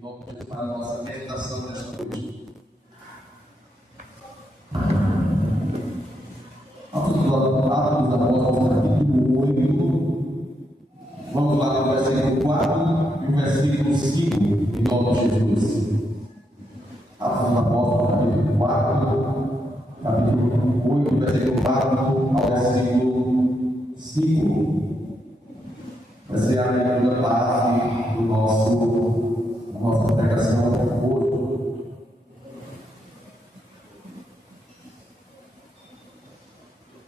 Vamos para a nossa meditação desta noite. Atos dos Apóstolos, capítulo 8. Vamos lá no versículo 4 e o versículo 5, em nome de Jesus. Atos dos Apóstolos, capítulo 4, capítulo 8, versículo 4 ao versículo 5. Vai ser a segunda parte da nossa pregação hoje.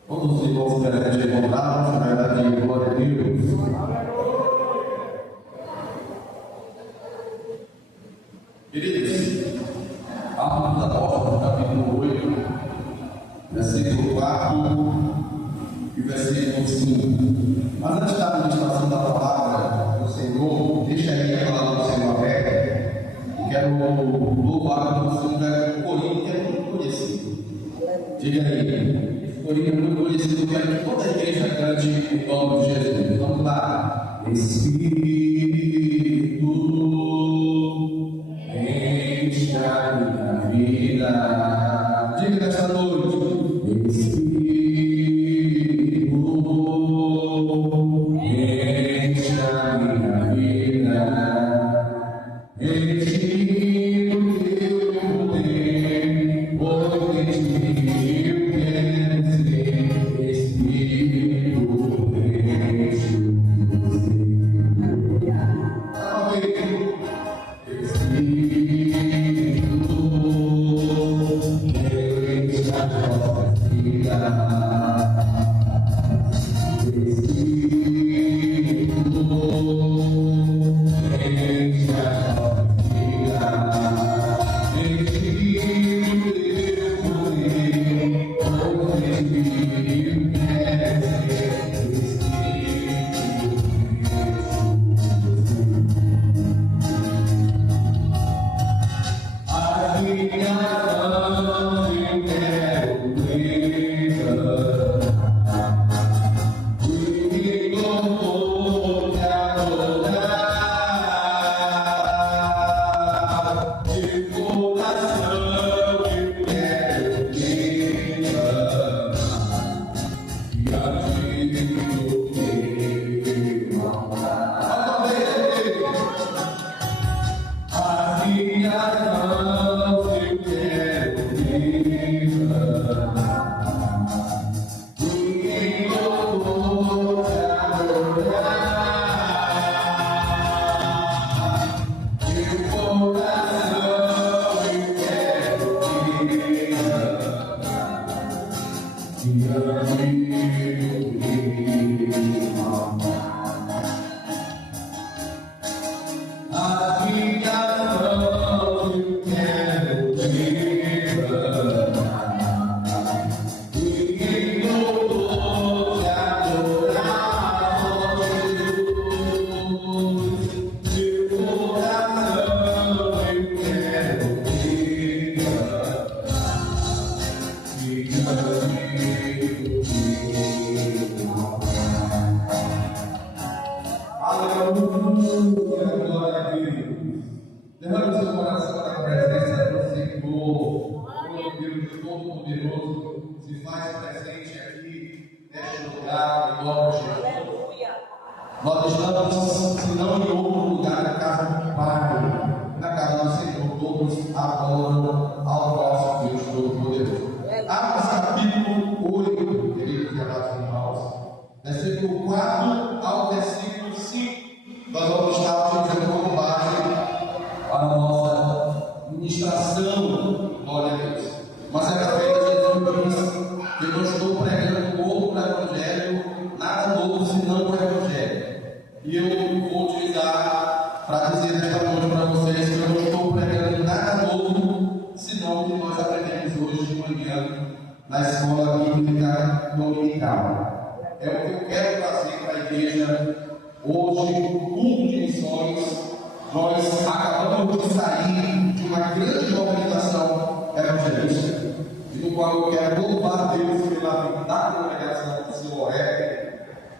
Todos os irmãos presentes encontrados, na verdade, glória a Deus. Queridos, Atos dos Apóstolos, capítulo 8, versículo 4 e versículo 5. Mas antes da administração da palavra do Senhor, deixa aí a palavra do Senhor aberta. Eu quero louvar o Senhor da Corinto, que é muito conhecido. Diga aí, esse Corinto é muito conhecido, quero que toda a igreja cante em nome de Jesus. Vamos lá. Espírito, enche a minha vida. Diga nesta noite, Espírito. Nós estamos, se não em outro lugar, na casa do Pai, na casa do Senhor, todos adoram ao nosso Deus Todo-Poderoso. Atos capítulo 8, queridos e amados irmãos, versículo 4 ao versículo 5. Nós vamos estar utilizando como base para a nossa ministração, glória a Deus. Mas certa feita Jesus disse que eu não estou pregando outro evangelho, nada novo senão o evangelho. E eu vou utilizar para dizer nesta noite para vocês que eu não estou pregando nada novo, senão o que nós aprendemos hoje de manhã na escola bíblica dominical. É o que eu quero trazer para a igreja hoje, no culto de missões. Nós acabamos de sair de uma grande organização evangelística, no qual eu quero louvar a Deus pela da congregação do seu OR.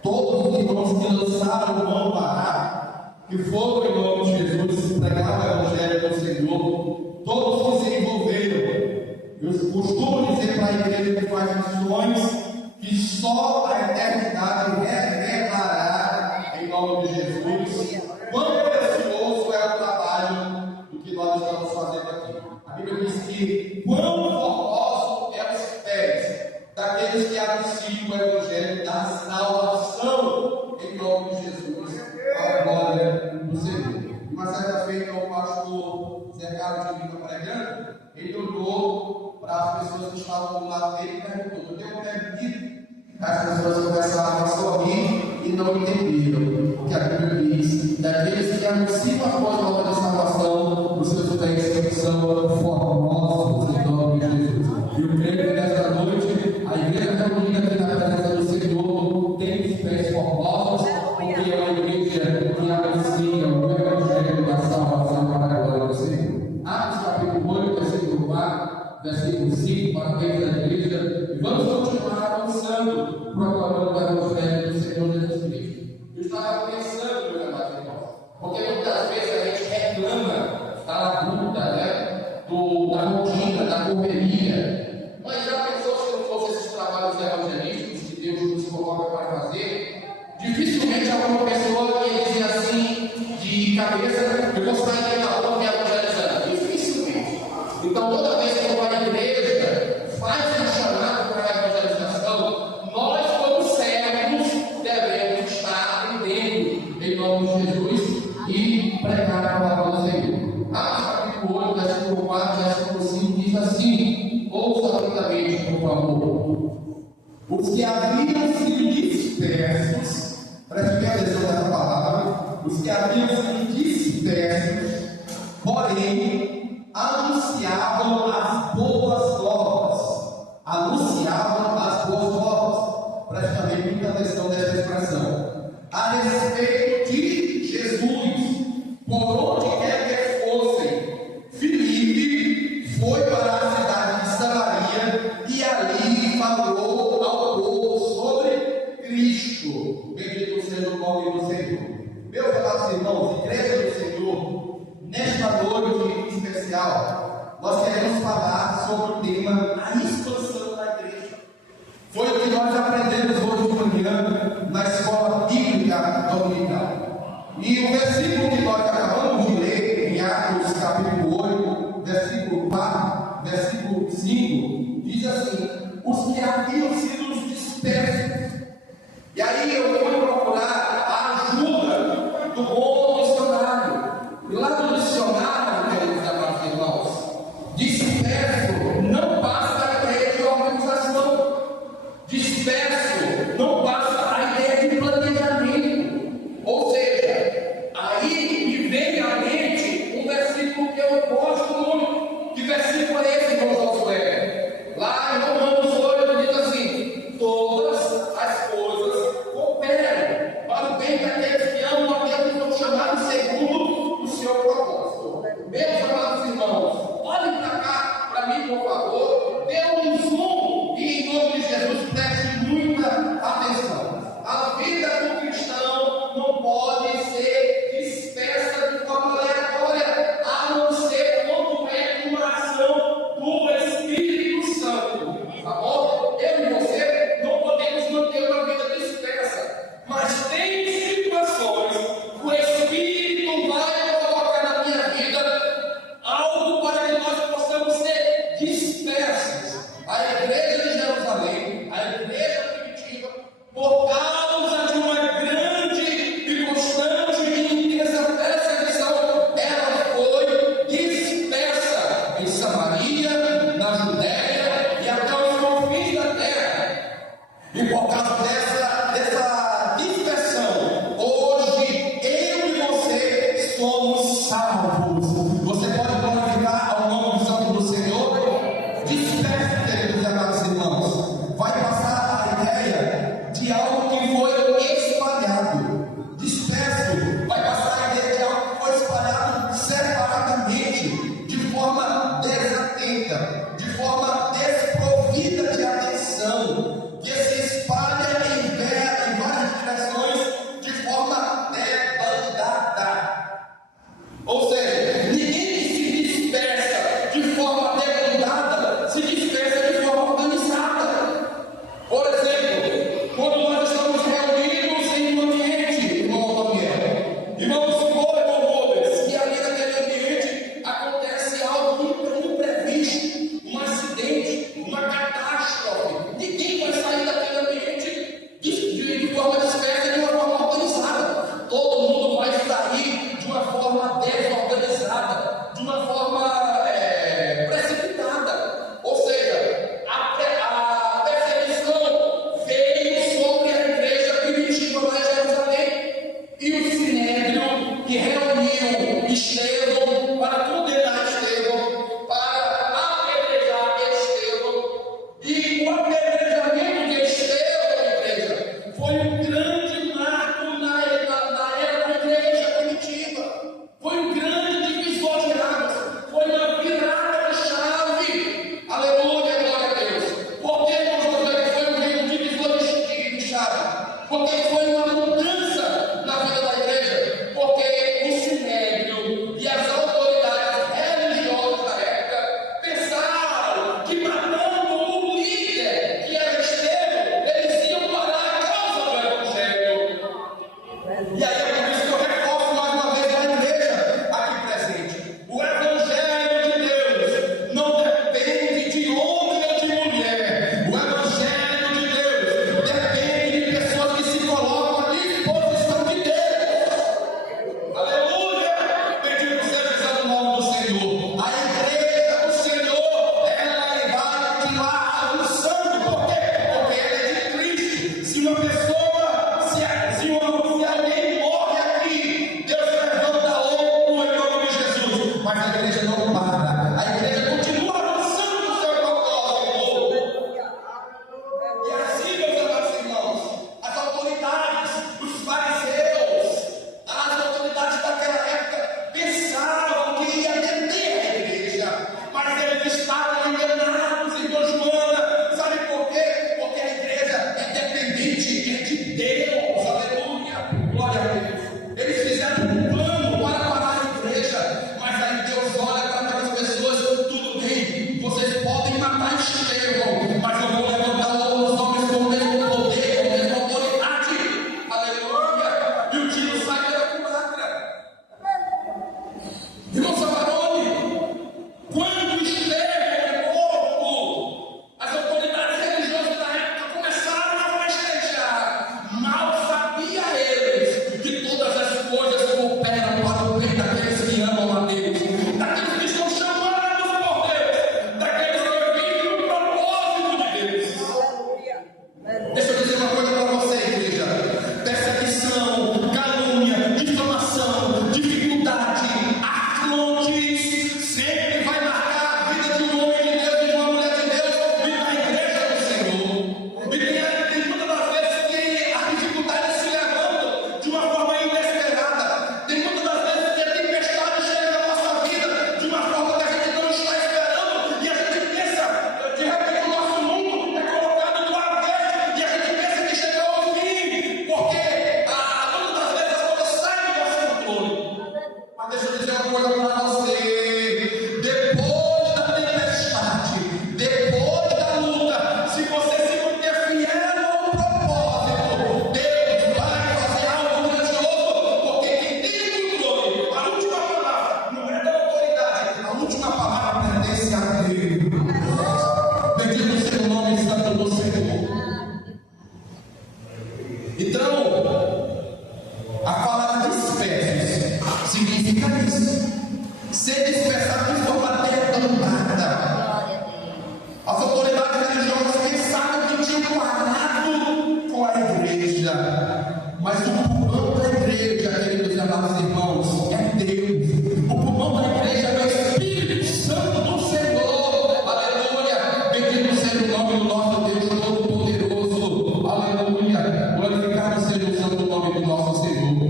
Todos os irmãos que lançaram mão para que foram em nome de Jesus pregar o evangelho costumo dizer para a igreja que faz missões que só a eternidade revelará, em nome de Jesus, quão precioso é o trabalho do que nós estamos fazendo aqui. A Bíblia diz que quão formoso é os pés daqueles que anunciam o Evangelho da salvação, em nome de Jesus, a glória do Senhor. Uma certa feita, o pastor Zé Carlos de Lima pregando, ele olhou para as pessoas que estavam do lado dele e perguntou: eu tenho permitido? As pessoas começaram a sorrir e não entenderam o que a Bíblia diz. Daqueles que anunciam a boa nova da salvação, os seus pés são formosos, em nome de Jesus. E eu creio que nesta noite, a igreja reunida aqui na presença do Senhor tem os pés formosos, porque é uma igreja que anuncia o Evangelho da salvação para a glória do Senhor. Atos capítulo 8, versículo 4, versículo 5, para a igreja, e vamos continuar avançando, proclamando o Evangelho do Senhor Jesus Cristo. Eu estava pensando, meus amados irmãos, porque muitas vezes a gente reclama da luta, da rotina, da correria, mas já pensou se não fosse esses trabalhos evangelísticos que Deus nos coloca para fazer? Dificilmente alguma pessoa ia dizer assim, de cabeça: eu vou sair na rua me evangelizando. Dificilmente. Então, toda vez que eu vou à igreja, faz um chamado para a evangelização, nós, como servos, devemos estar atendendo em nome de Jesus e pregar a palavra do Senhor. Atos capítulo 8, versículo 4, versículo 5 diz assim: ouça atentamente, por favor. Os que haviam sido dispersos, preste bem atenção nessa palavra, os que haviam sido dispersos, porém, anunciavam as boas novas. Anunciavam as boas novas. Preste também muita atenção nessa expressão. A respeito de Jesus, por onde quer que fossem, Filipe foi para a cidade de Samaria e ali falou ao povo sobre Cristo. Bendito seja o nome do Senhor. Meus amados irmãos, igreja do Senhor, nesta noite especial, nós queremos falar sobre o tema a expansão da igreja. Foi o que nós aprendemos hoje de manhã na escola bíblica dominical. E o versículo que nós acabamos de ler, em Atos capítulo 8, versículo 4, versículo 5, diz assim: os que haviam sido dispersos. E aí eu fui procurar a ajuda do bom dicionário. E lá no dicionário, queridos amados irmãos, disperso não passa a ideia de organização. Disperso não passa a ideia de planejamento. Ou seja, aí me vem à mente um versículo que eu gosto muito. Que versículo é esse, irmão Josué? Lá em Romanos 8 diz assim: todas as coisas cooperam para o bem daqueles que amam a Deus e são chamados segundo o seu propósito. Meus amados irmãos, olhem para cá, para mim, por favor, dê um zoom e, em nome de Jesus, preste muita atenção. A vida do cristão não pode ser dispersa de forma aleatória, a não ser quando é uma ação do Espírito Santo. Tá bom? Eu e você não podemos manter uma vida dispersa, mas tem situações que o Espírito vai colocar na minha vida algo para que nós possamos ser dispersos. A igreja de Jerusalém, a igreja primitiva, por causa de uma grande e constante e intensa perseguição, ela foi dispersa em Samaria, na Judéia e até os confins da terra. E por causa dessa dispersão, hoje eu e você somos salvos. Você pode glorificar ao nome do Santo do Senhor? Disperso, queridos amados irmãos, vai passar a ideia de algo que foi espalhado. Disperso vai passar a ideia de algo que foi espalhado separadamente, de forma desatenta, de forma desprovida de atenção, que se espalha em várias direções de forma debandada. Ou seja, mas a igreja não para, a igreja continua avançando no seu propósito. E assim, meus amados irmãos, as autoridades, os fariseus, as autoridades daquela época pensavam que ia deter a igreja, mas eles estavam enganados, irmão Joana. Sabe por quê? Porque a igreja é dependente de Deus, aleluia, glória a Deus. Eles fizeram um plano para parar a igreja, mas aí Deus olha para aquelas pessoas: tudo bem, vocês podem matar Estevão, mas eu vou levantar outros homens com o mesmo poder, com a mesma autoridade, aleluia, e o tiro sai pela culatra. Irmão Savarone, quando Estevão é morto, as autoridades religiosas da época começaram a festejar. Mal sabia eles que todas as coisas cooperam para o bem daqueles que amam a Deus, daqueles que estão chamados por Deus, daqueles que vivem no propósito de Deus. Deixa eu dizer uma coisa para você, igreja: perseguição, calúnia, difamação, dificuldade, afrontes, sempre vai marcar a vida de um homem de Deus e de uma mulher de Deus e da igreja do Senhor. E tem muitas das vezes que a dificuldade se levanta de uma forma inesperada. Tem muitas das vezes que a tempestade chega na nossa vida de uma forma que a gente não está esperando, e a gente pensa, de repente o nosso mundo é colocado do avesso e a gente pensa que chegou ao fim, porque muitas das vezes as coisas saem do nosso controle. Mas deixa eu dizer uma coisa para você: depois da tempestade, depois da luta, se você se manter fiel ao propósito, Deus vai fazer algo grandioso, porque quem tem o controle, a última palavra não é da autoridade, a última palavra pertence a Deus. Bendito seja o nome santo do Senhor. Então, a palavra dispersos significa isso: ser dispersado de forma detonada. As autoridades religiosas pensavam que tinham parado com a igreja, mas o pulmão da igreja, queridos e amados irmãos, é Deus. O pulmão da igreja é o Espírito Santo do Senhor, aleluia. Bendito seja o nome do nosso Deus Todo-Poderoso, aleluia. Glorificado seja o santo nome do nosso Senhor.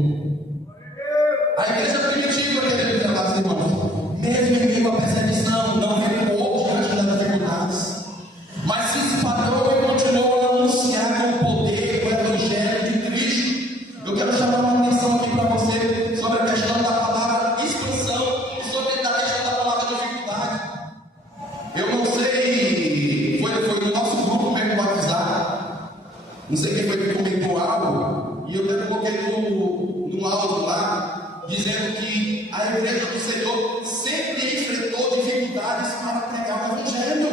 A igreja primitiva, queridos e amados irmãos, mesmo em meio à perseguição, não recuou diante das dificuldades, mas se espalhou e continuou a anunciar com poder o Evangelho de Cristo. Eu quero chamar uma atenção aqui para você sobre a questão da palavra expansão e sobre a questão da palavra dificuldade. Eu não sei, foi no nosso grupo mesmo do WhatsApp, não sei quem foi que comentou algo, e eu até coloquei no áudio lá, dizendo que a igreja do Senhor sempre enfrentou dificuldades para pregar o Evangelho.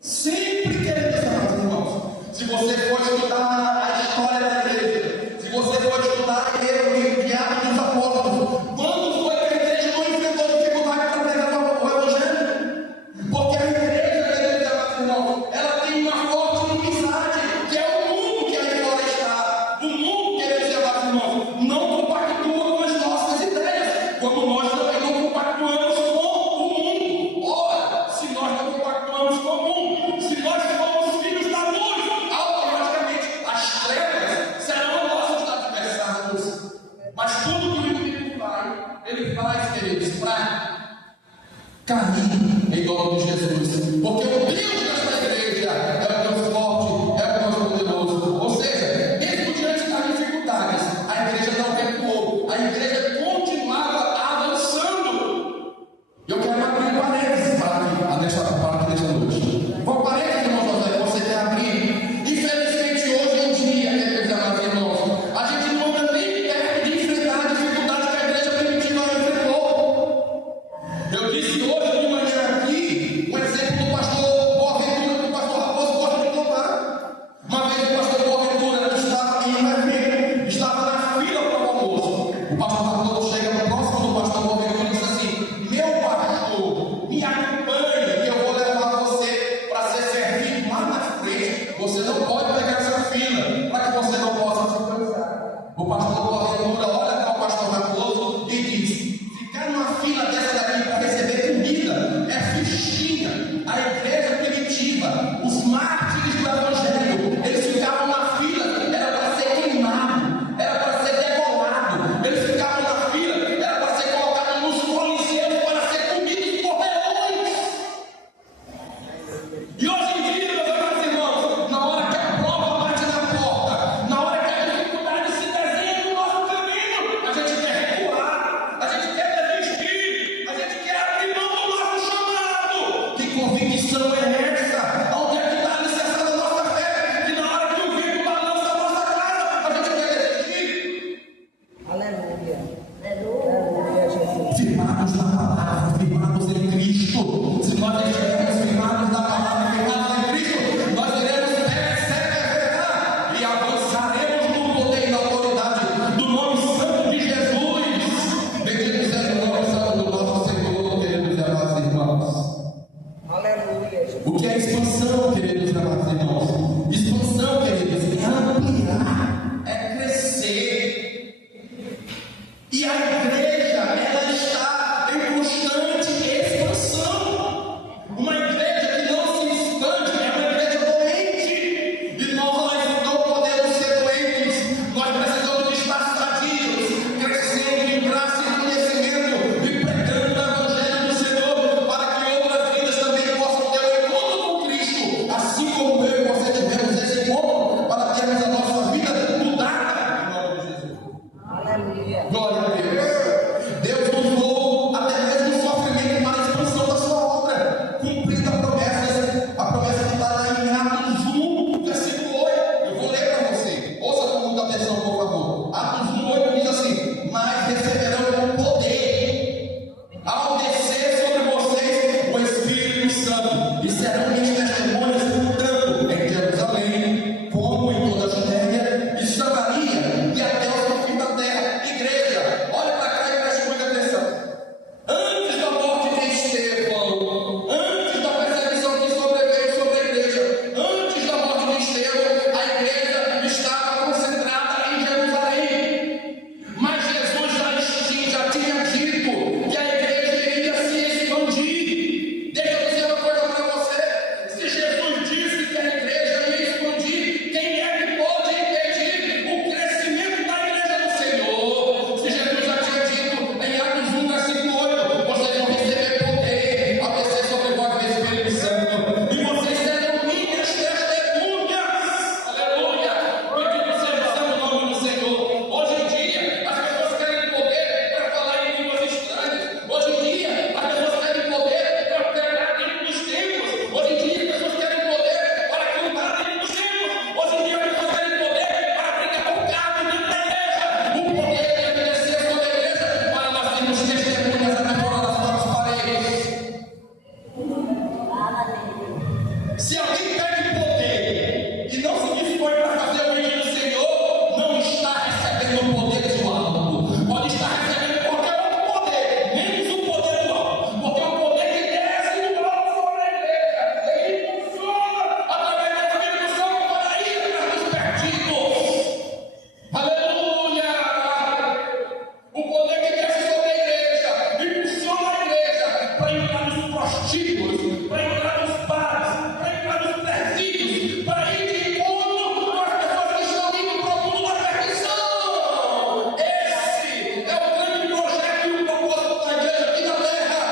Sempre, queridos irmãos. Se você for estudar a história da igreja, se você for estudar a igreja de Atos dos Apóstolos, quando foi que a igreja não enfrentou dificuldade para pregar o Evangelho? Porque a igreja, queridos irmãos, ela tem uma forte inimizade, que é o mundo que aí fora está. O mundo, queridos irmãos, não compactua com as nossas ideias, como nós também não compactuamos com o mundo. Ora, se nós não compactuamos com o mundo, se nós formos filhos da luz, automaticamente as trevas serão nossos adversários. Mas tudo que o inimigo ele faz, queridos, para cair em nome de Jesus. Porque o Deus desta igreja é o Deus forte, é o Deus poderoso. Ou seja, mesmo diante das dificuldades, a igreja não recuou, a igreja continuava avançando. Eu quero abrir um parênteses para aqui nesta noite. Qual parênteses, irmão José, você quer abrir? Infelizmente, hoje em dia, queridos amados irmãos, a gente não anda nem perto de enfrentar a dificuldade que a igreja primitiva enfrentou. Eu disse hoje de manhã aqui um exemplo do pastor prostíbulos, para entrar nos bares, para entrar nos presídios, para ir de encontro com as pessoas que estão indo para o mundo da perdição. Esse é o grande projeto e o propósito da igreja aqui na terra.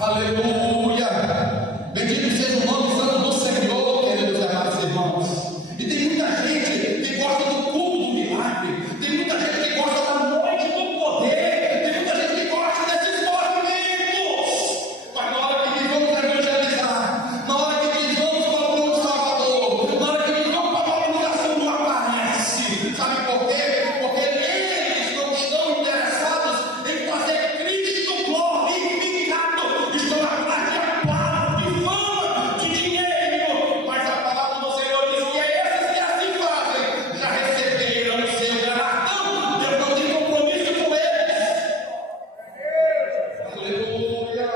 Aleluia! Bendito seja o nome santo do Senhor, queridos e amados irmãos. E tem muita gente que gosta do culto do milagre, tem muita gente que gosta da noite do poder, tem muita gente que gosta desses movimentos. Mas na hora que diz vamos evangelizar, na hora que diz vamos para o mundo Salvador, na hora que diz vamos para a comunicação, não aparece. Sabe por quê? Porque eles não estão interessados em fazer Cristo glorificado, estão atrás de aplauso, de fama, de dinheiro. Mas a palavra do Senhor diz que é esses que assim fazem já receberam o seu galardão. Deus não tem compromisso com eles. Aleluia!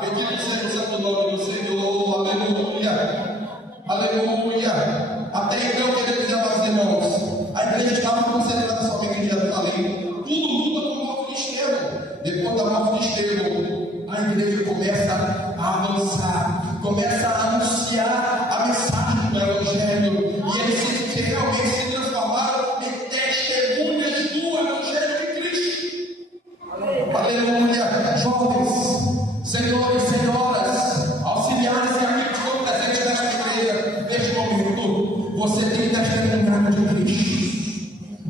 Bendito seja o santo nome do Senhor. Aleluia! Aleluia! Até então, queridos e amados irmãos, a igreja estava concentrada somente em Jerusalém. Tudo muda com a morte de Estevão. Depois da morte de Estevão, a igreja começa a avançar, começa a anunciar a mensagem do Evangelho. E eles realmente se transformaram em testemunhas do Evangelho de Cristo. Aleluia! Jovens, senhores, senhoras, auxiliares e amigos que estão presentes nesta igreja, neste momento, você tem testemunhado de Cristo.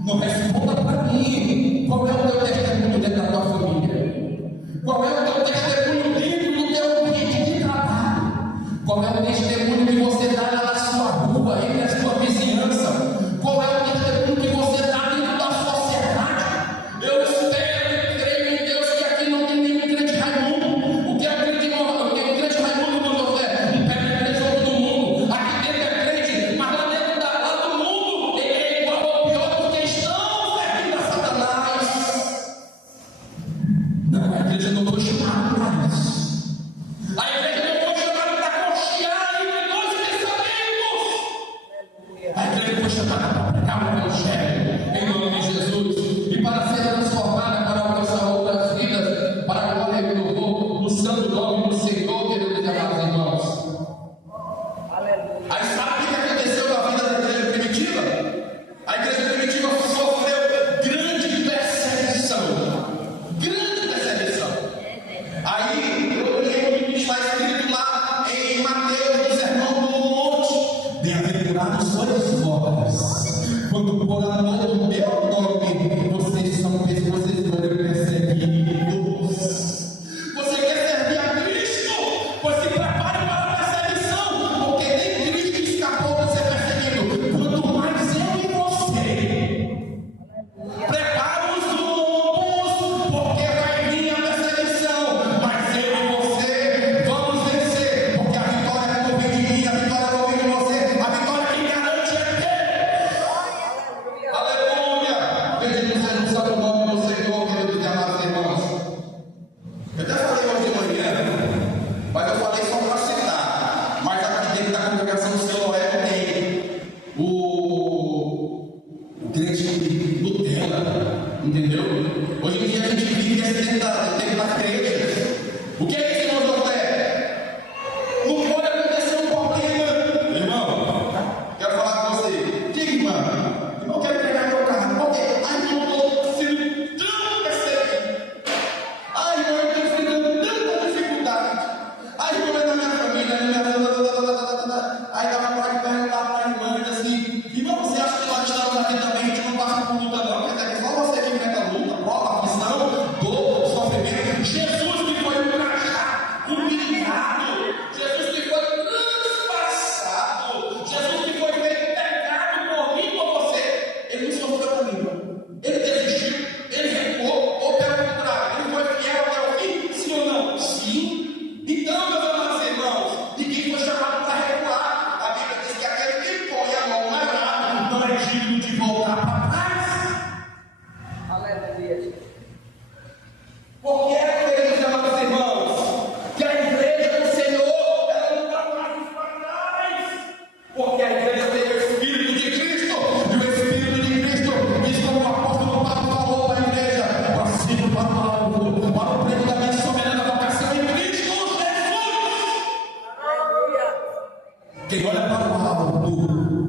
Não responda para mim qual é o teu testemunho dentro da tua família, qual é o teu testemunho dentro do teu ambiente de trabalho, qual é o testemunho que você dá na sua rua, entre a sua vizinhança, qual é o testemunho que você dá dentro da sociedade. Eu espero e creio em Deus que aqui não tem nenhum crente Raimundo. O que é o crente Raimundo, meu José? Um pé na igreja do mundo. Aqui dentro é crente, mas lá dentro lá do mundo ele é igual ou pior do que estão servindo a Satanás. Não, a igreja não foi chamada para isso. A igreja não foi chamada para cochear entre nós pensamentos. A igreja foi chamada para pregar o Evangelho em nome de Jesus e para ser transformada para alcançar outras vidas, para a glória e louvor do santo nome do Senhor, queridos e amados irmãos. Aí sabe o que aconteceu na vida da igreja primitiva? A igreja primitiva sofreu grande perseguição. Grande perseguição. Aí eu lembro que está escrito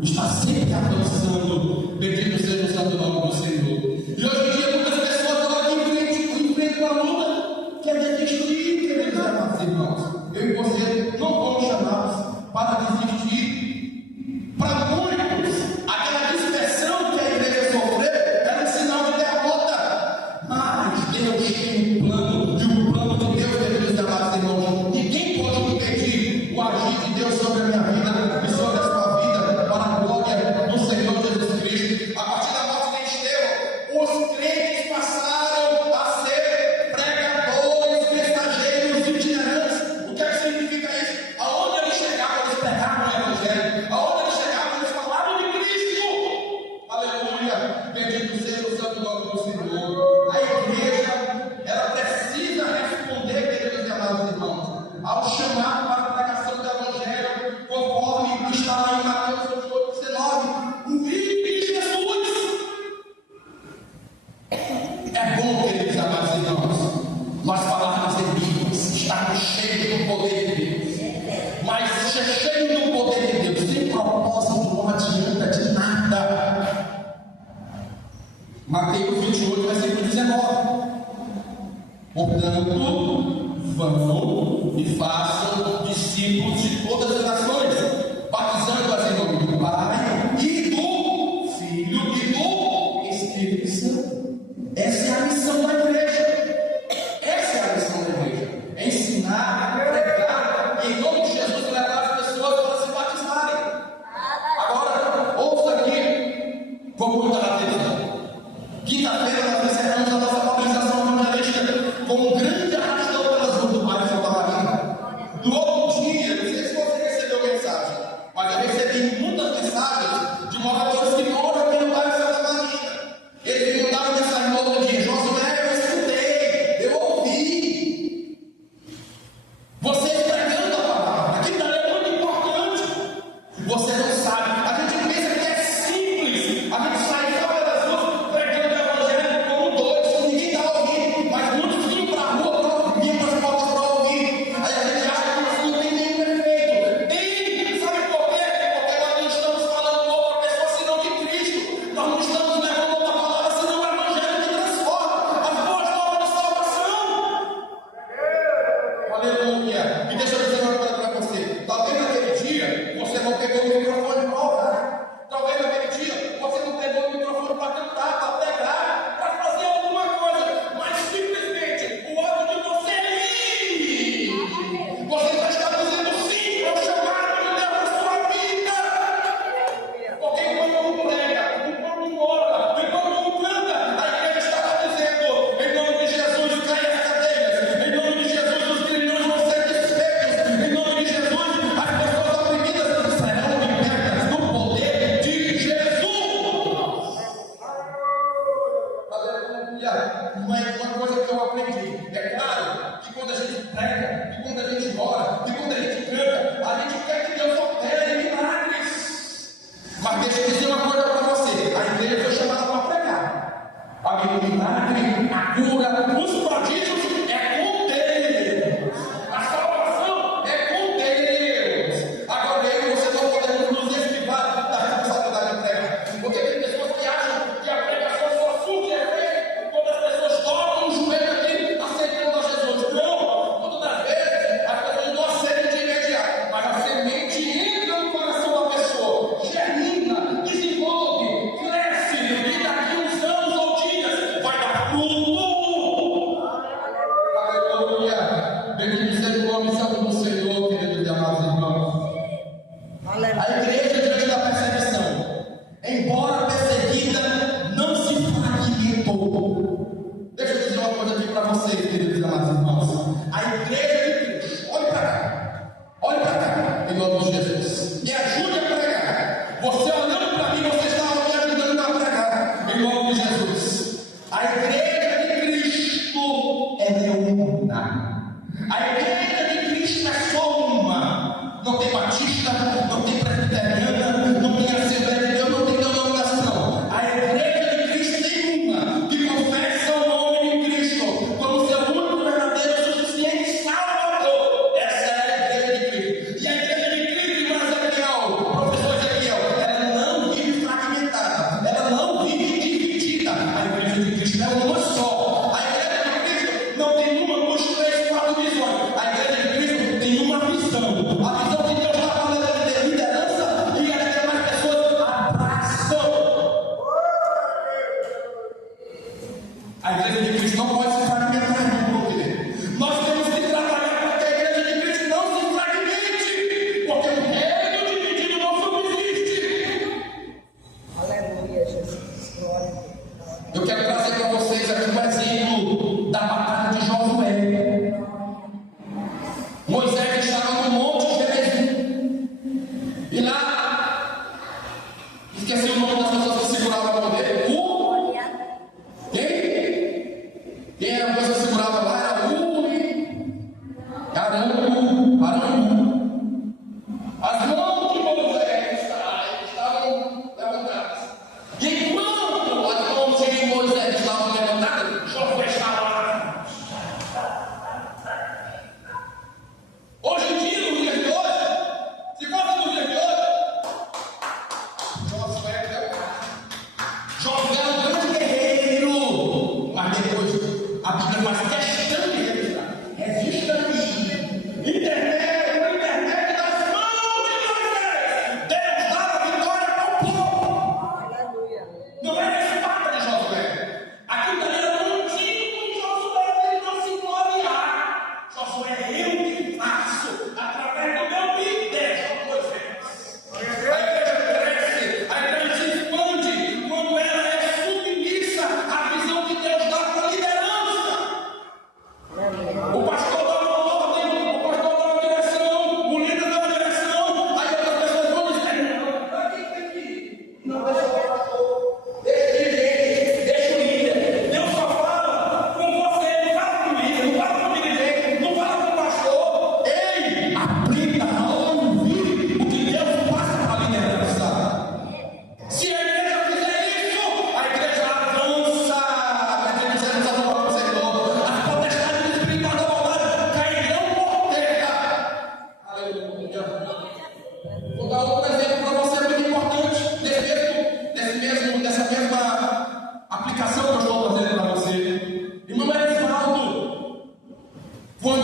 está sempre avançando. Bendito seja o santo nome do Senhor. E hoje em dia muitas pessoas estão enfrentam a luta que é desistir, queridos amados irmãos. Eu e você não vamos chamados para desistir. Para muitos, aquela dispersão que a igreja sofreu era um sinal de derrota. Mas Deus tem um plano, e o plano de Deus, queridos amados irmãos, ninguém pode impedir o agir de Deus sobre a minha vida e sobre a sua vida, para a glória do Senhor Jesus Cristo. A partir da morte de Estevão, os crentes passaram a ser pregadores, mensageiros itinerantes. O que é que significa isso? Aonde eles chegavam, eles pregavam o Evangelho. Aonde eles chegavam, eles falavam de Cristo. Aleluia! Bendito seja o santo nome do Senhor. A igreja, ela precisa responder, queridos e amados irmãos, ao chamado para a pregação do Evangelho, conforme está lá em Mateus 28:19. O Filho de Jesus. É bom, queridos e amados irmãos, nós falarmos em línguas, estarmos cheios do poder de Deus. Mas ser cheio do poder de Deus sem propósito não adianta de nada. Mateus 28, versículo 19. Portanto, vão e façam discípulos de todas as nações, batizando-as em nome do Pai e do Filho e do Espírito Santo. Essa é a missão da igreja. Essa é a missão da igreja. É ensinar, pregar e em nome de Jesus levar as pessoas para se batizarem. Agora, ouça aqui com muita atenção. Quinta-feira nós encerramos a nossa mobilização evangelística com um grande arrastão pelas ruas do bairro Santa Maria. No outro dia, não sei se você recebeu mensagem, mas eu recebi muitas mensagens de moradores que moram aqui no bairro Santa Maria. Eles me mandaram mensagem no outro dia: Josué, eu escutei, eu ouvi vocês pregando a palavra. Aquilo é muito importante. Você não sabe, a gente pensa que é simples, a gente sai só pelas ruas pregando o Evangelho como doidos, ninguém está ouvindo, mas muitos vinham para a rua para ouvir, para as portas para ouvir. Aí a gente acha que isso não tem nenhum efeito. Tem, sabe por quê? Porque nós não estamos falando outra pessoa senão de Cristo. Nós não estamos levando outra palavra senão o Evangelho que transforma, as boas novas de salvação. Aleluia! E deixa eu dizer uma coisa para você. Talvez naquele dia você não pegou o microfone para orar. Talvez naquele dia você não pegou o microfone para cantar, para pregar, para fazer alguma coisa. Mas simplesmente o ato de você ir, você já está dizendo sim para o chamado de Deus na sua vida. Porque quando um prega, quando um ora, quando um canta, a igreja está dizendo: em nome de Jesus, caia as cadeias. Em nome de Jesus, os grilhões vão ser desfeitos. Em nome de Jesus, as pessoas oprimidas serão libertas do poder de Jesus. Aleluia! Uma coisa que eu aprendi: é claro que quando a gente prega, que quando a gente ora, que quando a gente canta, a gente quer que Deus opere milagres. Mas deixa eu dizer uma coisa para você: a igreja foi chamada para pregar. O milagre, a cura, os prodígios é com Deus. A salvação é com Deus. Agora eu e você não podemos nos esquivar da responsabilidade de pregar. Porque tem pessoas que acham que a pregação só surge efeito quando as pessoas dobram o joelho aqui aceitando a Jesus. Não! Todas as vezes as pessoas não aceitam de imediato, mas a semente entra no coração da pessoa, germina, desenvolve, cresce, e daqui uns anos ou dias vai dar fruto. Aleluia! Bendito seja o nome santo do Senhor, queridos e amados irmãos. A igreja, diante da perseguição, embora perseguida, não se fragmentou. Deixa eu dizer uma coisa aqui para vocês, queridos e amados irmãos. A igreja de Cristo, olhe para cá, em nome de Jesus. Me ajude a pregar. Você olhando para mim, você está me ajudando a pregar, em nome de Jesus. A igreja de Cristo é una. A igreja de Cristo é só uma. Não tem batista, não tem presbiteriana, não tem assembleia de Deus, não tem denominação. A igreja de Cristo tem uma, que confessa o nome de Cristo como seu único, verdadeiro, suficiente Salvador. Essa é a igreja de Cristo. E a igreja de Cristo, irmão Ezequiel, professor Ezequiel, ela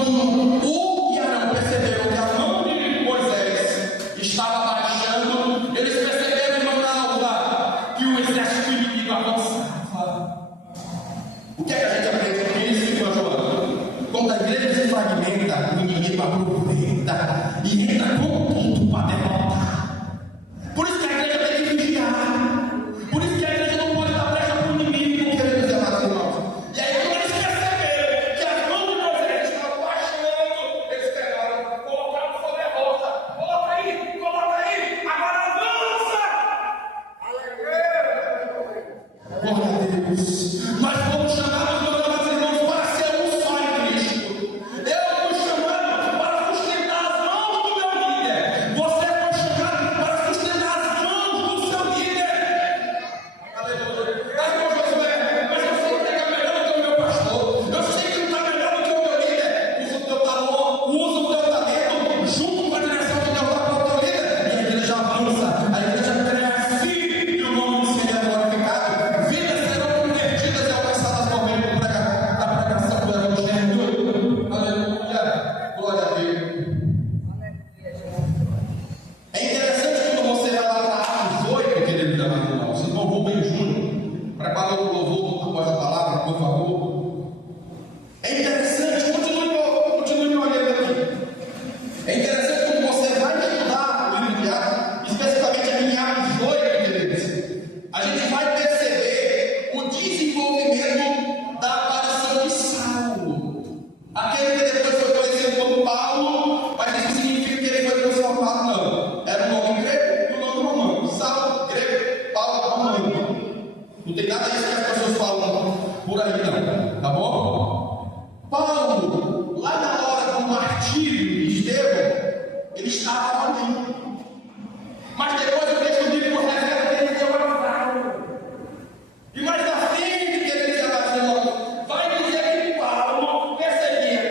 quando o e Arão perceberam que a mão de Moisés estava baixando, eles perceberam em Manaus que o exército inimigo avançava. O que é que a gente aprende com isso, irmã Joana? Quando a igreja se fragmenta, o inimigo aproveita e entra com tudo para derrotar. Por isso que a igreja tem que vigiar. Por isso que a igreja não pode dar brecha para o inimigo, queridos e amados irmãos. E aí, quando eles perceberam que a mão de Moisés estava baixando, eles pegaram, colocaram sobre a rocha. Coloca aí, agora avança! Aleluia! Glória a Deus! Nós vamos chamar os meus amados irmãos para ser um só em Cristo. Eu fui chamado para sustentar as mãos do meu líder. Você foi chamado para sustentar as mãos do seu líder. Aleluia. Aí, irmão Josué, mas eu sei que está melhor do que o meu pastor. Eu sei que não está melhor do que o meu líder. Usa o teu talão, usa o teu talento, junto com a direção que Deus dá para o teu líder. E a igreja avança, a igreja cresce, e o nome do Senhor é glorificado. Vidas serão convertidas e alcançadas por meio da pregação do Evangelho. Aleluia. Glória a Deus. É interessante quando você vai lá para Atos 8, queridos amados irmãos. Irmão Rubem Júnior, prepara o louvor após a palavra, por favor. É interessante, continue olhando aqui. É interessante quando você vai estudar o livro de Atos, especificamente em Atos 8, queridos. A gente vai perceber o desenvolvimento da aparição de Saulo. Aquele que depois foi conhecido como Paulo, mas isso significa que ele foi transformado, não. Era um nome grego e um nome romano. Saulo, grego, Paulo, romano. Não tem nada disso que as pessoas falam por aí, não. Tá bom? Paulo, lá na hora do martírio de Estevão, ele estava ali. Mas depois o texto bíblico revela que ele deu a Saulo. E mais na frente, queridos amados irmãos, vai dizer que Paulo perseguia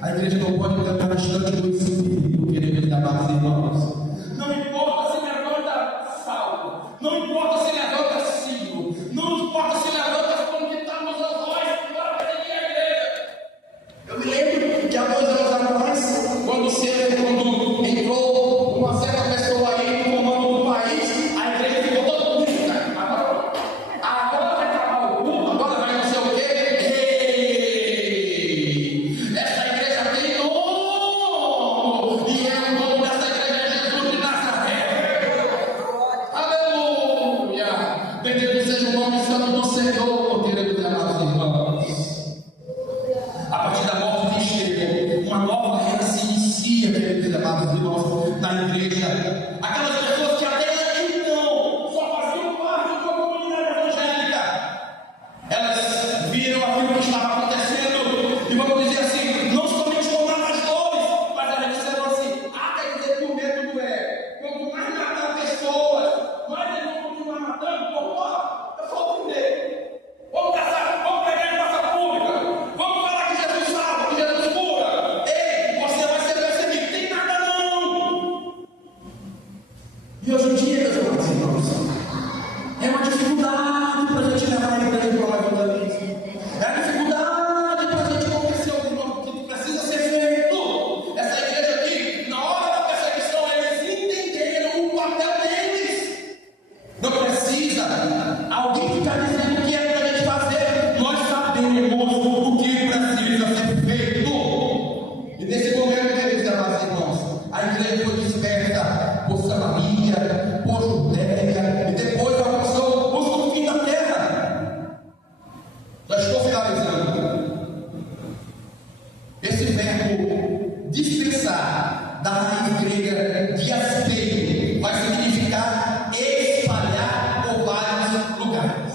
A igreja não pode cantar distante do Espírito, queridos amados irmãos. Não importa se levanta Saulo, não importa se levanta Ciro, não importa se levanta como que estamos os dois para perseguir a igreja. Eu me lembro que há 2 anos atrás, quando entrou uma certa pessoa aí comando do país, a igreja ficou toda bonita. Agora vai acabar o culto, agora vai não sei o quê. Essa igreja tem nome, e é o nome dessa igreja é Jesus de Nazaré. Aleluia! Bendito seja o nome santo do Senhor, queridos amados irmãos. A partir da morte de Estevão, uma nova era se inicia, queridos amados irmãos, na igreja. Aquelas pessoas que até então só faziam parte de uma comunidade evangélica, elas viram aquilo que estava acontecendo e, vamos dizer assim, não somente tomaram as dores, mas elas disseram assim: quer dizer que o método é quanto mais matar pessoas, mais eles vão continuar matando. Eu sou o primeiro. Vamos pregar em praça pública, vamos falar que Jesus salva, que Jesus cura. Ei, você vai ser perseguido, tem nada não. E hoje em dia, meus irmãos, é uma dificuldade para a gente levar a igreja para uma evangelismo. É a dificuldade para a gente convencer o irmão que precisa ser feito. Essa igreja aqui, na hora da perseguição, eles entenderam o papel deles. Não precisa alguém ficar dizendo o que é para a gente fazer. Nós sabemos o que precisa ser feito. E nesse momento, queridos amados irmãos, a igreja foi desperta por Samaria, por Judéia, e depois alcançou os confins da terra. Já estou finalizando. Esse verbo dispensar, da raiz grega diaspeio, vai significar espalhar por vários lugares.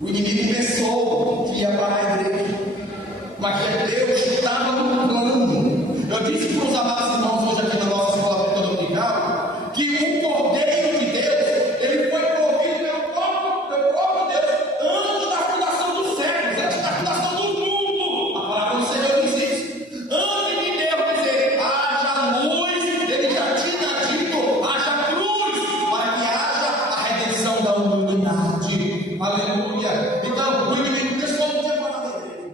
O inimigo pensou que ia parar a igreja, mas que Deus estava no plano. Eu disse para os amados irmãos hoje aqui na nossa escola dominical que o Cordeiro de Deus, ele foi provido pelo próprio Deus antes da fundação dos séculos, antes da fundação do mundo. A palavra do Senhor diz isso. Antes de Deus dizer haja luz, ele já tinha dito haja cruz, para que haja a redenção da humanidade. Aleluia. Então, o inimigo pensou no tempo da igreja.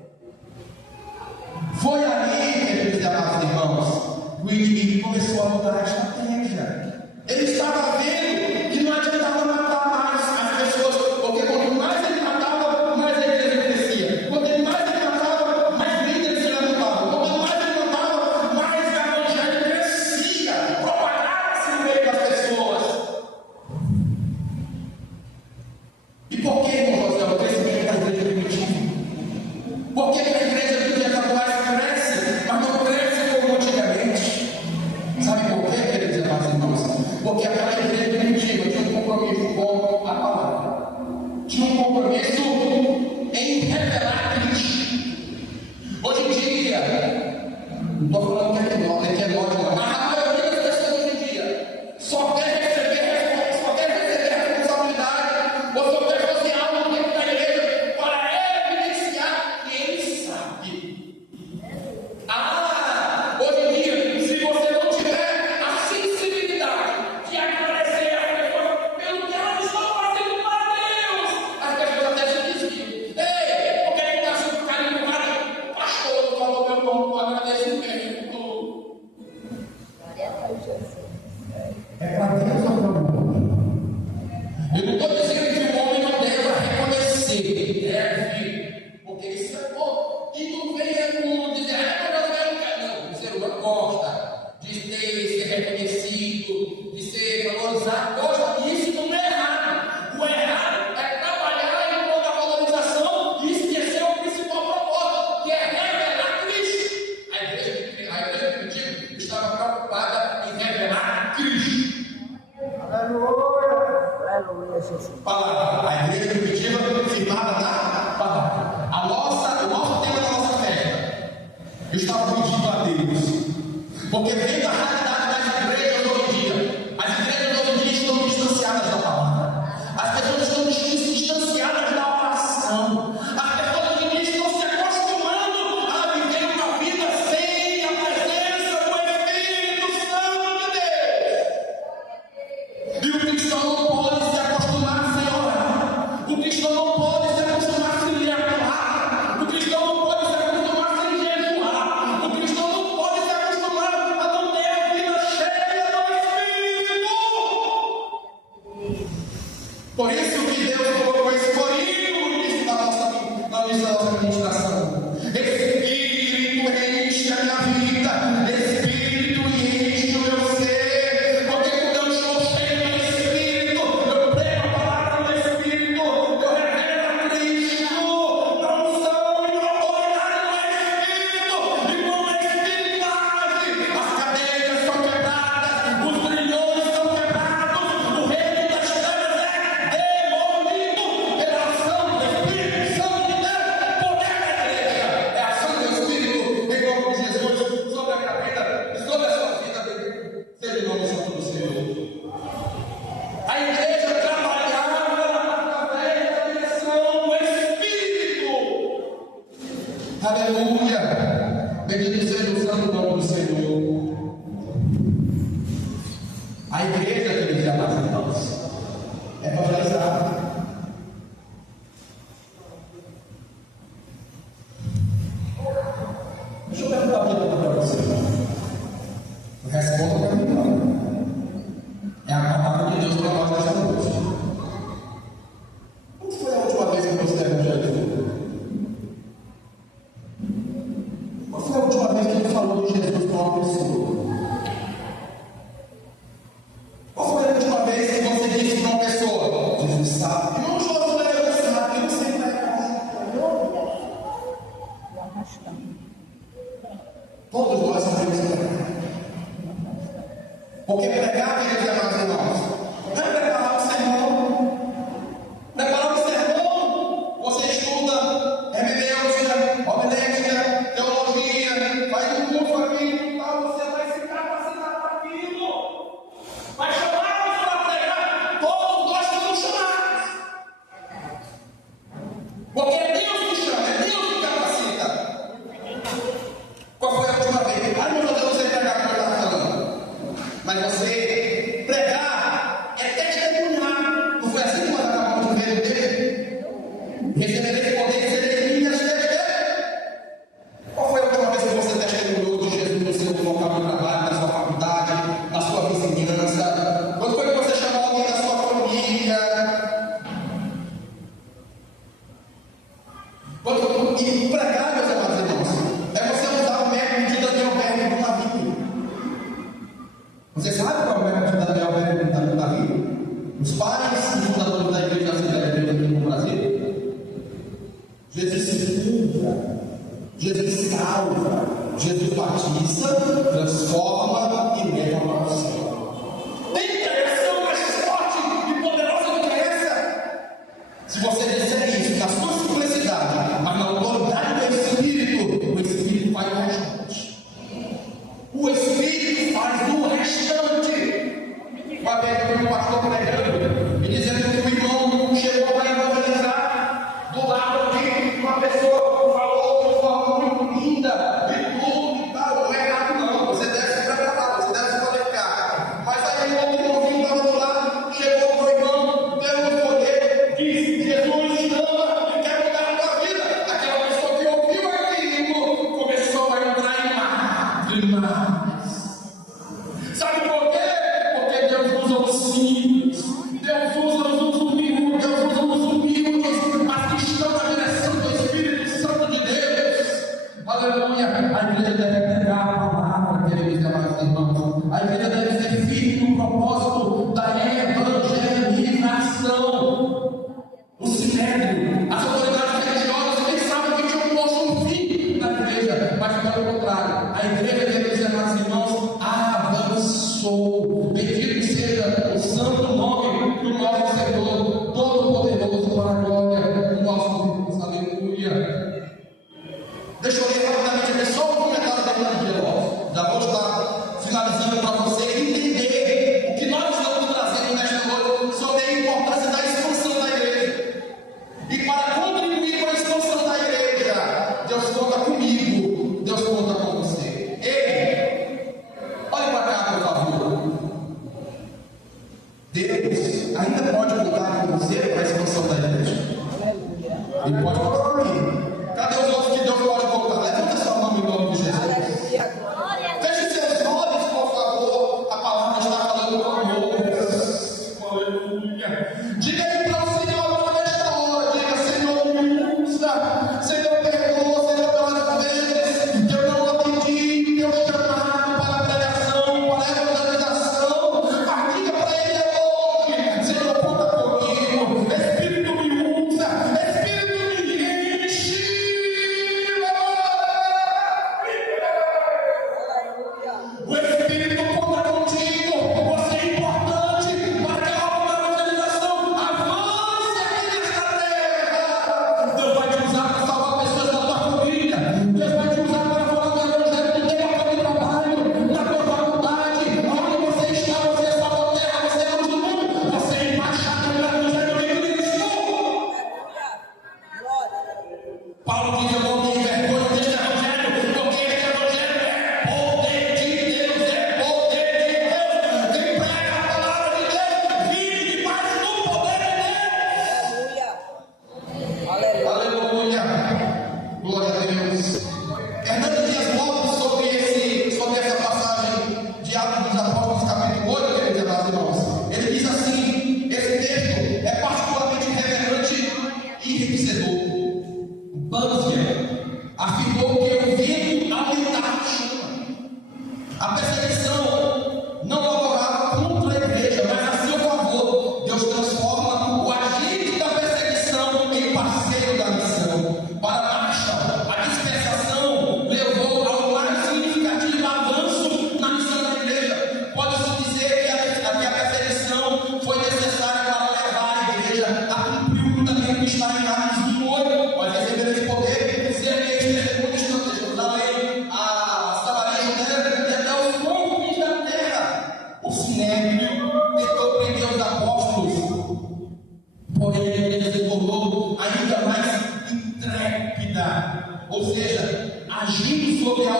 Foi aí, queridos e amados irmãos, o inimigo começou a mudar a estratégia. Ele estava vendo que não adiantava matar mais as pessoas, porque quanto mais ele matava, mais a igreja crescia. Quanto mais ele matava, mais líderes se levantavam. Quanto mais ele matava, mais o evangelho crescia, propagava-se no meio das pessoas. E por que, irmão José, o crescimento da igreja primitiva? Por que a igreja dos dias atuais cresce, mas não cresce como antigamente? Sabe por quê, queridos e amados irmãos? Porque aquela igreja primitiva tinha um compromisso com a palavra, tinha um compromisso em revelar Cristo. Hoje em dia, não estou falando que é nós, mas a maioria das pessoas hoje em dia só quer receber responsabilidade, ou só quer fazer algo dentro da igreja para evidenciar que ele sabe. Hoje em dia, se você não tiver a sensibilidade de agradecer as pessoas pelo que elas estão fazendo para Deus, as pessoas até se desviam. Ei, porque ele está sendo carinho do cara? Pastor, falou meu nome para agradecimento. É para Deus ou para o mundo? Eu não estou dizendo que o homem não deve reconhecer, deve, porque isso é bom. E não venha com dizer, mas eu não quero. Não, o ser humano gosta de ser reconhecido, de ser valorizado, gosta, e isso não é errado. O errado é trabalhar em prol da valorização e esquecer o principal propósito, que é revelar Cristo. A igreja primitiva estava preocupada em revelar Cristo. Aleluia, Jesus. Palavra. A igreja primitiva firmada na palavra. O nosso tema da nossa festa. Eu estava pedindo a Deus, porque vem da realidade das igrejas hoje em dia. As igrejas hoje em dia estão distanciadas da palavra. As pessoas estão distanciadas da oração. As pessoas hoje em dia estão se acostumando a viver uma vida Aleluia! Bendito seja o santo nome do Senhor. A igreja, queridos amados irmãos, é valorizada. Deixa eu perguntar uma coisa para você. Responda para mim, não. É a palavra de Deus para nós nessa noite. Quando foi a última vez que você evangelizou? Qual foi a última vez que ele falou de Jesus para uma pessoa? Qual foi a última vez que você disse para uma pessoa? Jesus sabe. Não, Josué, eu sabe, eu não sei como é que todos nós sabemos pregar. Porque pregar, queridos amados irmãos, não é preparar o sermão. Preparar o sermão, você estuda hermenêutica, homilética, teologia, faz um curso aqui e tal, você vai se capacitar para aquilo. Vai chamar para pregar, todos nós somos chamados. Porque é Deus que chama, é Deus que capacita. Qual foi a última vez? Ai, meu Deus, você pregar como eu estava falando. Mas você pregar é testemunhar. Não foi assim que nós acabamos de ver o texto? Recebereis poder, recebereis minhas testemunhas. Qual foi a última vez que você testemunhou de Jesus no seu local de trabalho, na sua faculdade, na sua vizinhança? Quando foi que você chamou alguém da sua família? E pregar, meus amados irmãos, é você usar o método de Daniel Berg no navio. Você sabe qual é o método de Daniel Berg no navio? Os pais e fundadores da igreja brasileira no Brasil. Jesus se cura, Jesus salva, Jesus batiza, transforma e leva para o céu. Tem pregação mais forte e poderosa do que essa? Se você disser isso na sua simplicidade, mas na autoridade do Espírito, o Espírito faz o restante. O Espírito faz o restante. Uma vez eu vi um pastor pregando e dizendo que o irmão chegou para evangelizar. Do lado aqui, uma pessoa falou de forma muito linda, e tudo e tal. Não é errado, não. Você deve se preparar, você deve se conectar. Mas aí o outro irmãozinho estava do lado, chegou para o irmão, deu um poder, disse: Jesus te ama e quer mudar a tua vida. Aquela pessoa que ouviu aquilo começou a entrar em lágrimas. Sabe por quê? Porque Deus usa os simples, Deus usa os humildes, Deus usa os humildes, mas que estão na direção do Espírito Santo de Deus. Aleluia! A igreja deve pregar a palavra, queridos amados irmãos. A igreja deve ser firme no propósito da evangelização. O sinédrio, as autoridades religiosas, eles sabem que tinham posto um fim na igreja, mas pelo contrário, a igreja, queridos amados irmãos, avançou. Bendito seja o santo nome do nosso Senhor, Todo-Poderoso, para a glória do nosso Deus. Aleluia. Deixa eu ler rapidamente aqui só um comentário da Evangelho. Já vou estar finalizando para você entender o que nós estamos trazendo nesta noite sobre a importância da expansão da igreja. E para contribuir com a expansão da igreja, Deus conta comigo, Deus conta com você.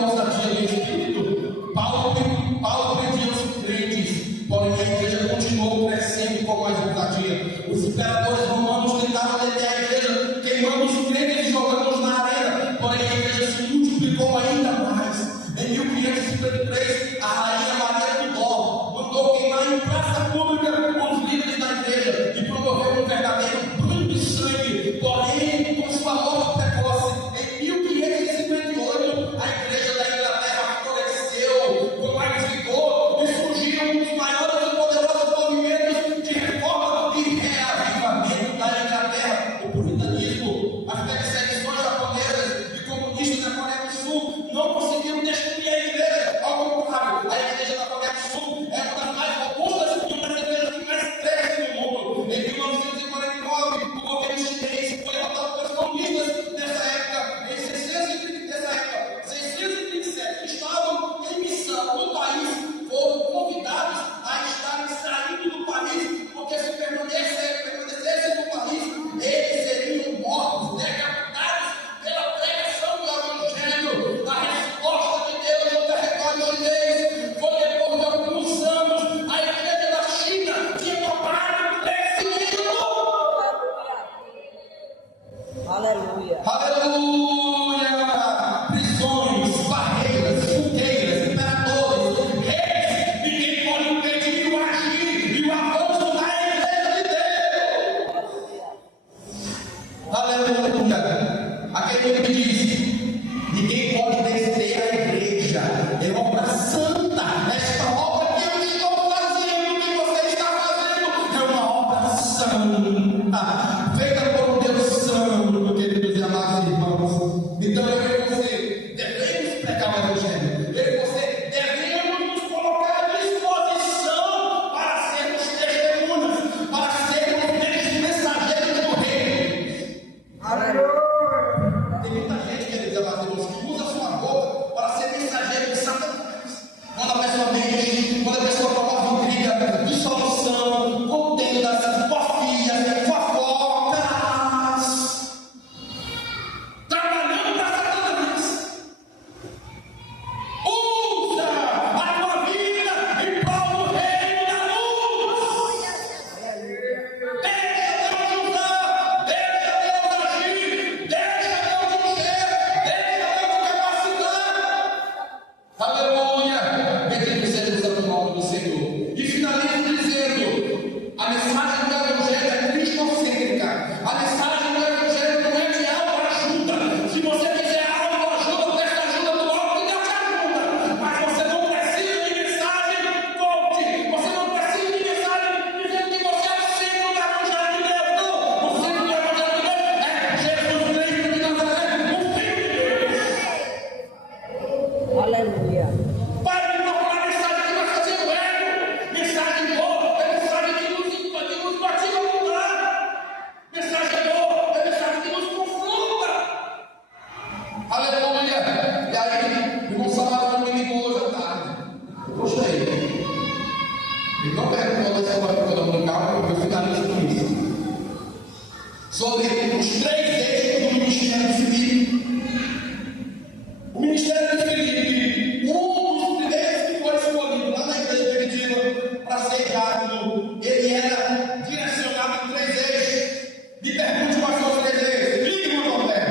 ousadia do Espírito, Paulo pediu aos crentes, porém a igreja continuou crescendo com mais ousadia. Os imperadores romanos tentaram deter a igreja, queimando os crentes e jogando-os na arena, porém a igreja se multiplicou ainda mais. Em 1553, a rainha Maria Tudor mandou queimar em praça pública os líderes da igreja e promoveu um verdadeiro banho de sangue. Porém, com sua morte precoce, em 1558, a igreja da Inglaterra floresceu com mais vigor e surgiram um dos maiores e poderosos movimentos de reforma e reavivamento da Inglaterra, o puritanismo. As perseguições japonesas e comunistas da Coreia do Sul não conseguiram destruir a igreja. Ao contrário, a igreja da Coreia do Sul é uma das mais robustas e uma das igrejas que mais cresce no mundo. Em 1949, o governo chinês foi derrotado pelos comunistas. Nessa época, em 637, estavam em missão no país, foram convidados a estarem saindo do país, porque se permanecessem no país, eles seriam mortos, decapitados pela pregação do Evangelho. A resposta de Deus ao território chinês foi, depois de alguns anos, a igreja da China tinha tomado crescimento. Aleluia. Aleluia! Prisões, barreiras, fogueiras, imperadores, reis, ninguém pode impedir o agir e o avanço da igreja de Deus. Aleluia! Aquele que diz: ninguém pode deter a igreja, é obra santa. Esta obra que eu estou fazendo, que você está fazendo, é uma obra santa, feita por um Deus santo, queridos e amados irmãos. Então eu e você devemos pregar o Evangelho, eu e você devemos nos colocar à disposição para sermos testemunhas, para sermos mensageiros do reino. Aleluia. Tem muita gente, queridos e amados irmãos, que usa a sua boca para ser mensageiro de Satanás. Quando a pessoa mente, quando a pessoa promove intriga, dissolução, contendas, porfias, fofocas, trabalhando para Satanás. Usa a tua vida em prol do reino da luz. Deixa Deus usar, deixa Deus agir, deixa Deus encher, deixa Deus capacitar. Aleluia! Bendito seja o nome do Senhor. E finalizo dizendo: a mensagem do Evangelho é cristocêntrica. A mensagem do Evangelho não é de autoajuda. Se você quiser autoajuda, peça ajuda do alto e Deus te ajuda. Mas você não precisa de mensagem coach. Você não precisa de mensagem dizendo que você é o centro do Evangelho de Deus. Não! O centro do Evangelho de Deus é Jesus Cristo de Nazaré, o Filho de Deus. Aleluia. Para de procurar mensagem que vai fazer o ego. Mensagem boa é mensagem que nos motiva a mudar. Mensagem boa é mensagem que nos confronta. Aleluia! E aí, o irmão Samuel me ligou hoje à tarde. Eu gostei. Ele não perguntou dessa história que eu estou calma, eu finalizo com isso. Sobre os 3 eixos do ministério de Filipe. O ministério de Filipe, um dos primeiros que foi escolhido lá na igreja primitiva para ser diácono, ele era direcionado em 3 eixos. Me pergunte quais são os 3 eixos. Diga, irmão Norberto.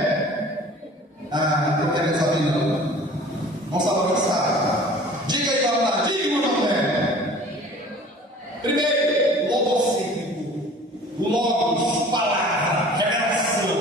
Eu quero saber não. Vamos avançar. Diga aí, Paulo. Diga, irmão Norberto. Primeiro, logocêntrico. Logos, palavra, revelação.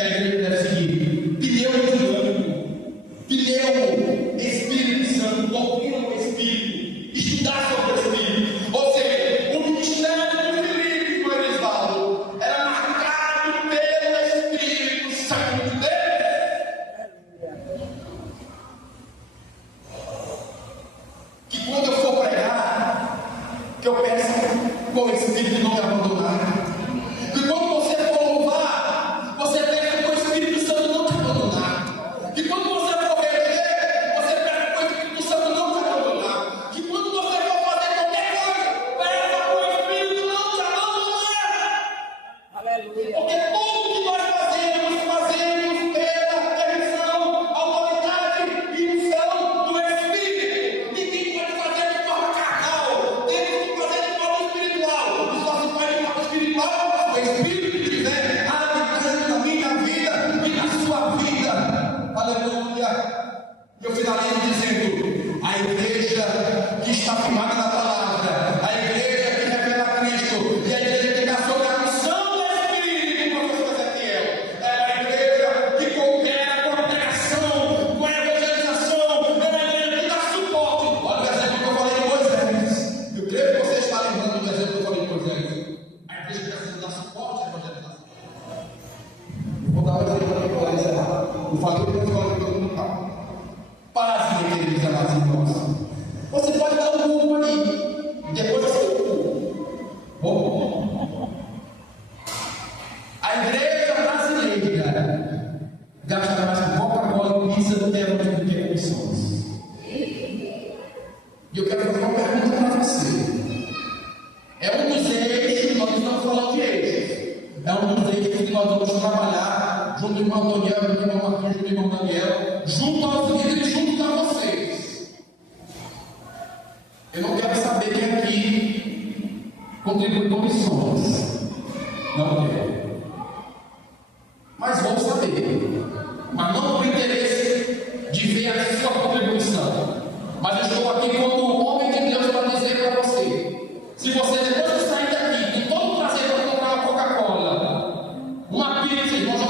que a igreja deve seguir. Pneu, Espírito Santo, doutrina do Espírito, estudar sobre o Espírito. Ou seja, o ministério de Filipe, meu Elisvaldo, era marcado pelo Espírito Santo de Deus. Que quando eu for pregar, que eu peça com o Espírito não me abandonar. Que quando você for louvar, você peça com o Espírito Santo não te abandonar. Que quando você for rever, você peça com o Espírito Santo não te abandonar. Que quando você for fazer qualquer coisa, peça com o Espírito não te abandonar. Aleluia. Porque tudo que nós fazemos pela permissão, autoridade e unção do Espírito. Ninguém pode fazer de forma carnal, temos que fazer de forma espiritual. E só se faz de forma espiritual o Espírito estiver habitando na minha vida e na sua vida. Aleluia. Eu finalizo dizendo: a igreja que está firmada na palavra, a igreja que revela Cristo e a igreja que está sob a unção do Espírito, professor Ezequiel, é a igreja que coopera com a pregação, com a evangelização, é a igreja que dá suporte. Olha o exemplo que eu falei de Moisés. Eu creio que você está lembrando do exemplo que eu falei de Moisés. A igreja que precisa dar suporte à evangelização. Vou dar um exemplo aqui para encerrar. Eu falei que eu falei que todo mundo calma. Paz, meus queridos amados irmãos. Você pode dar um pouco ali, e depois você bom. A igreja brasileira gasta mais Coca-Cola e pizza do que missões. E eu quero fazer uma pergunta para você. É um dos eixos, nós estamos falando de eixos. É um dos eixos que nós vamos trabalhar junto com o irmão Daniel, junto com o irmão Marquinhos, junto com o irmão Daniel, junto aos líderes, junto a vocês. Eu não quero saber quem aqui contribui com missões. Não quero. Mas vou saber. Mas não por interesse de ver a sua contribuição. Mas eu estou aqui como homem de Deus para dizer para você: se você depois de sair daqui, tem todo o prazer para comprar uma Coca-Cola, uma pizza, irmão